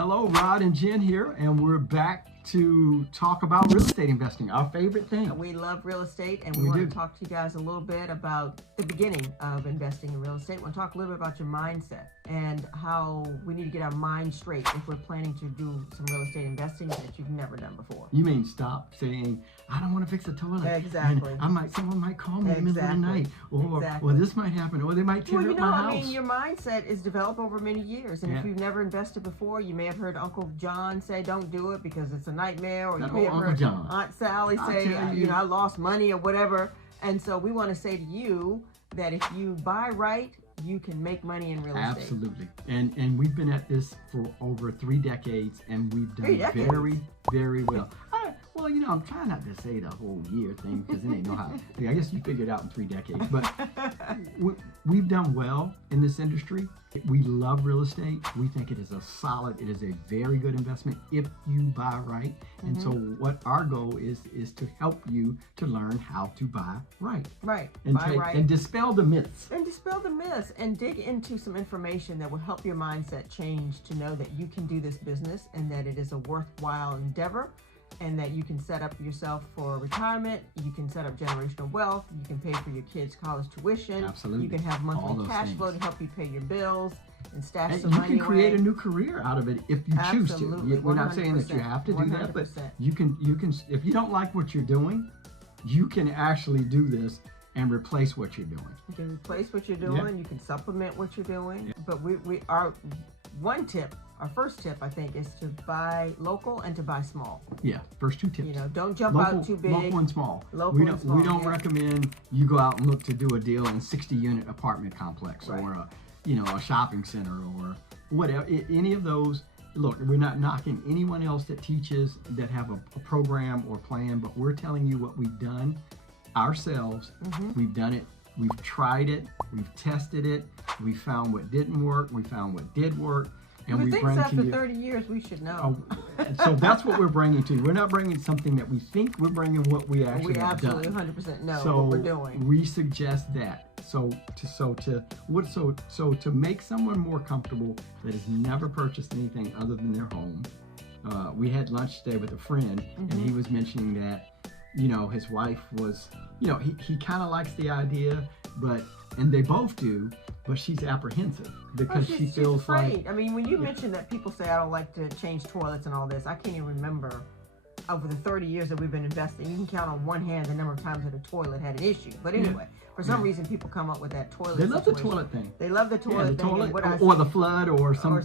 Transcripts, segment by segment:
Hello, Rod and Jen here, and we're back to talk about real estate investing, our favorite thing. We love real estate, and We we want do. to talk to you guys a little bit about the beginning of investing in real estate. We want to talk a little bit about your mindset and how we need to get our mind straight if we're planning to do some real estate investing that you've never done before. You mean stop saying, I don't want to fix a toilet. Exactly. And someone might call me in the middle of the night, or this might happen, or they might tear Well, up my house. I mean, your mindset is developed over many years, and Yeah. if you've never invested before, you may have heard Uncle John say, "Don't do it because it's a nightmare," or you That may have old heard Uncle John. Aunt Sally say, tell "You know, I lost money" or whatever. And so we want to say to you that if you buy right, you can make money in real estate. Absolutely. And we've been at this for over 3 decades, and we've done 3 decades? very, very well. Well, you know, I'm trying not to say the whole year thing because it ain't no how. I guess you figured it out in 3 decades. But we've done well in this industry. We love real estate. We think it is a very good investment if you buy right. And so what our goal is to help you to learn how to buy right. Right. And, Buy right. and dispel the myths. And dispel the myths and dig into some information that will help your mindset change to know that you can do this business and that it is a worthwhile endeavor, and that you can set up yourself for retirement, you can set up generational wealth, you can pay for your kids' college tuition. Absolutely. You can have All monthly those cash things. flow to help you pay your bills and stash And some you money can create away. a new career out of it if you choose to. Absolutely, We're not saying that you 100%, have to do that, but 100%. you can if you don't like what you're doing, you can actually do this and replace what you're doing. You can replace what you're doing, you can supplement what you're doing. But our first tip, I think, is to buy local and to buy small. Yeah, first 2 tips. You know, don't jump local, out too big. Local and small. Local we don't, and small, we don't yeah. recommend you go out and look to do a deal in a 60-unit apartment complex Right. or a shopping center or whatever. Any of those. Look, we're not knocking anyone else that teaches that have a program or plan, but we're telling you what we've done ourselves. We've done it. We've tried it. We've tested it. We found what didn't work. We found what did work. And Who we thinks bring to after you. 30 years we should know? So that's what we're bringing to you. We're not bringing something that we think. We're bringing what we actually We have absolutely done. 100% know So what we're doing. we suggest that. So to make someone more comfortable that has never purchased anything other than their home. We had lunch today with a friend, and he was mentioning that, his wife was, he kind of likes the idea, and they both do, but she's apprehensive because she feels she's afraid. like. I mean, when you mentioned that people say I don't like to change toilets and all this, I can't even remember over the 30 years that we've been investing. You can count on one hand the number of times that a toilet had an issue. But anyway, for some reason, people come up with that toilet. They love the situation. toilet thing. They love the toilet thing. And what I or say- the flood, or some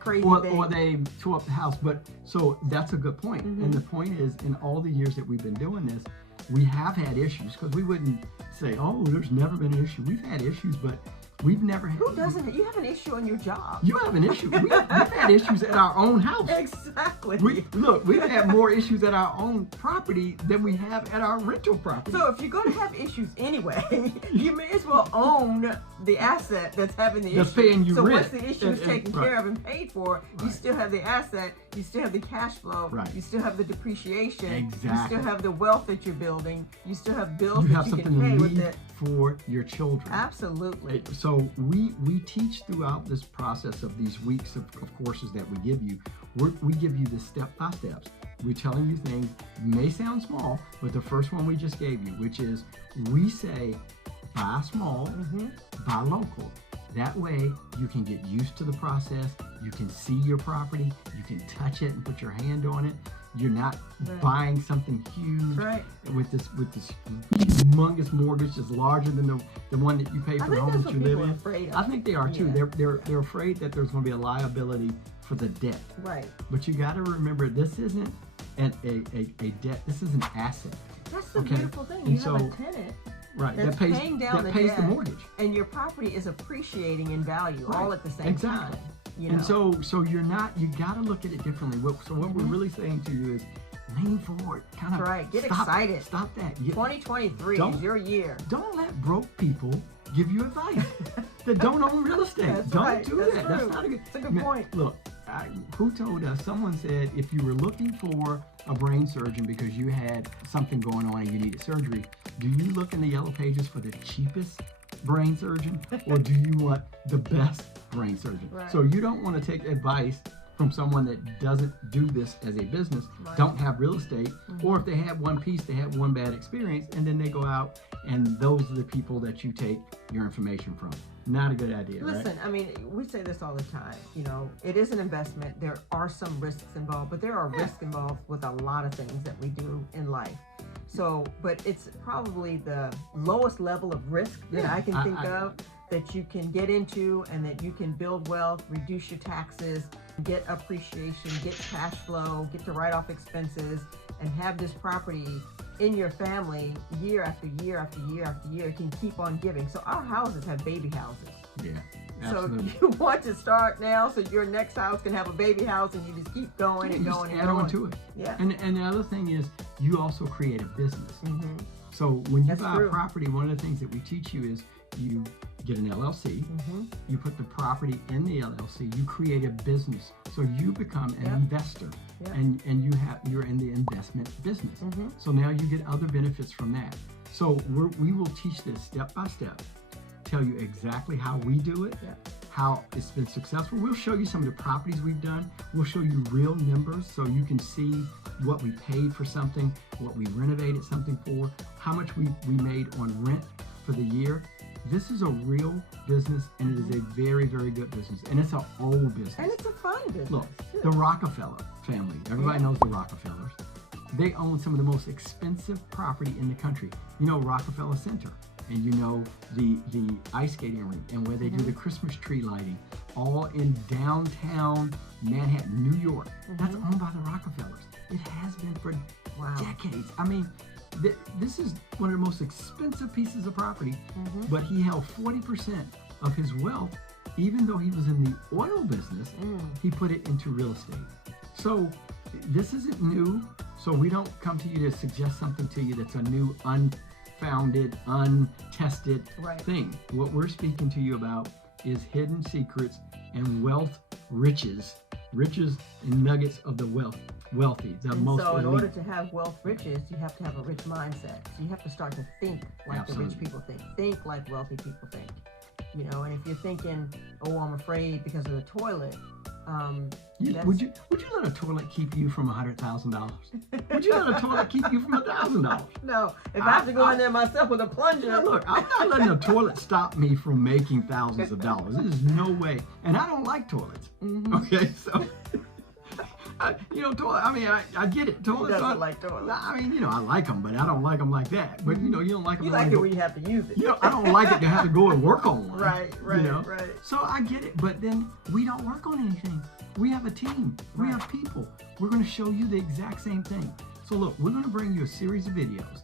crazy or thing. they tore up the house. But so that's a good point. And the point is, in all the years that we've been doing this, we have had issues, because we wouldn't say, "Oh, there's never been an issue." We've had issues, but we've never had. Who doesn't? You have an issue on your job. You have an issue. We've had issues at our own house. Exactly. We've had more issues at our own property than we have at our rental property. So if you're going to have issues anyway, you may as well own the asset that's having the That's issue. paying you so rent. once the issue is taken Right. care of and paid for, you still have the asset, you still have the cash flow, Right. you still have the depreciation, you Exactly. still have the wealth that you're building, you still have bills You that have you something can pay to with leave it. for your children. Absolutely. So we teach throughout this process of these weeks of courses that we give you. We give you the step-by-steps. We're telling you things may sound small, but the first one we just gave you, which is we say buy small, buy local. That way you can get used to the process. You can see your property. You can touch it and put your hand on it. You're not buying something huge with this humongous mortgage that's larger than the one that you pay for the home that you live in. Afraid of. I think they are too. Yeah. They're afraid that there's going to be a liability for the debt. Right. But you got to remember, this isn't a debt. This is an asset. That's the Okay. beautiful thing. And You so- have a tenant Right. that's that pays paying down that pays debt, the mortgage. and your property is appreciating in value Right. all at the same Exactly. time. You And know? so you got to look at it differently. So what we're really saying to you is lean forward. Kind of That's right. Get stop, excited. Stop that. 2023 Don't- is your year. Don't let broke people give you advice that don't own real estate. That's Don't right. do That's that. true. That's not a good. It's a good point. Look, who told us? Someone said if you were looking for a brain surgeon because you had something going on and you needed surgery, do you look in the yellow pages for the cheapest brain surgeon, or do you want the best brain surgeon? Right. So you don't want to take advice from someone that doesn't do this as a business, Right. don't have real estate, or if they have one piece, they have one bad experience, and then they go out, and those are the people that you take your information from. Not a good idea, right? Listen, I mean, we say this all the time. You know, it is an investment. There are some risks involved, but there are risks involved with a lot of things that we do in life. So, but it's probably the lowest level of risk that I can think of that you can get into, and that you can build wealth, reduce your taxes, get appreciation, get cash flow, get to write off expenses, and have this property in your family year after year after year after year. It can keep on giving. So our houses have baby houses. Yeah, absolutely. So you want to start now so your next house can have a baby house, and you just keep going and You going just and add going. on to it. Yeah. And the other thing is, you also create a business. Mm-hmm. So when you That's buy true. a property, one of the things that we teach you is you get an LLC, Mm-hmm. you put the property in the LLC, you create a business. So you become an Yep. investor, Yep. and you're in the investment business. Mm-hmm. So now you get other benefits from that. So we will teach this step by step, tell you exactly how we do it, Yep. how it's been successful. We'll show you some of the properties we've done. We'll show you real numbers so you can see what we paid for something, what we renovated something for, how much we made on rent for the year. This is a real business, and it is a very, very good business, and it's an old business. And it's a fun business. Look, too. the Rockefeller family, everybody knows the Rockefellers. They own some of the most expensive property in the country. You know Rockefeller Center, and you know the ice skating rink, and where they do the Christmas tree lighting, all in downtown Manhattan, New York. That's owned by the Rockefellers. It has been for Wow. decades. I mean, this is one of the most expensive pieces of property, but he held 40% of his wealth, even though he was in the oil business, he put it into real estate. So this isn't new. So we don't come to you to suggest something to you that's a new, unfounded, untested Right. thing. What we're speaking to you about is hidden secrets and wealth, riches and nuggets of the wealthy, the And most so in elite. order to have wealth riches, you have to have a rich mindset. So you have to start to think like the rich Absolutely. people think like wealthy people think. You know, and if you're thinking, oh, I'm afraid because of the toilet, Would you let a toilet keep you from $100,000? Would you let a toilet keep you from $1,000? no, if I have to go in there myself with a plunger, Now look, I'm not letting a toilet stop me from making thousands of dollars. There's no way. And I don't like toilets. Okay, so toilet. I mean, I get it. Toilets doesn't are like toilets. I mean, I like them, but I don't like them like that. But you don't like them. you like it when you have to use it. I don't like it to have to go and work on one. Right, right. So I get it, but then we don't work on anything. We have a team. We Right. have people. We're going to show you the exact same thing. So look, we're going to bring you a series of videos.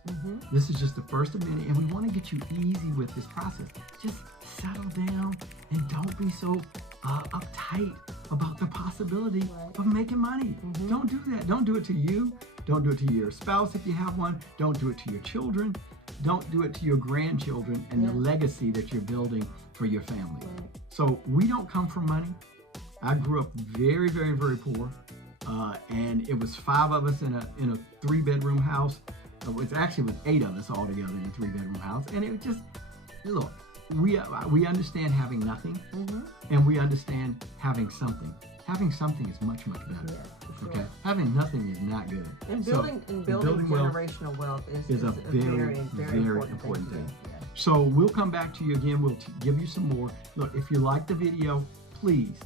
This is just the first of many, and we want to get you easy with this process. Just settle down and don't be so uptight about the possibility Right. of making money. Don't do that. Don't do it to you. Don't do it to your spouse if you have one. Don't do it to your children. Don't do it to your grandchildren and the legacy that you're building for your family. Right. So we don't come from money. I grew up very, very, very poor, and it was 5 of us in a 3-bedroom house. It was actually 8 of us all together in a 3-bedroom house, and it was just look. We understand having nothing, and we understand having something. Having something is much, much better. Yeah, for sure. Okay, having nothing is not good. And So, building wealth generational wealth is a very, very important thing. So we'll come back to you again. We'll give you some more. Look, if you like the video, please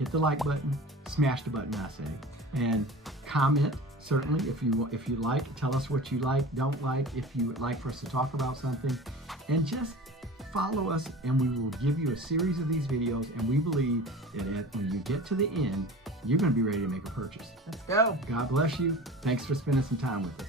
hit the like button, smash the button, I say, and comment. Certainly, if you like, tell us what you like, don't like. If you would like for us to talk about something, and just follow us, and we will give you a series of these videos. And we believe that when you get to the end, you're going to be ready to make a purchase. Let's go. God bless you. Thanks for spending some time with us.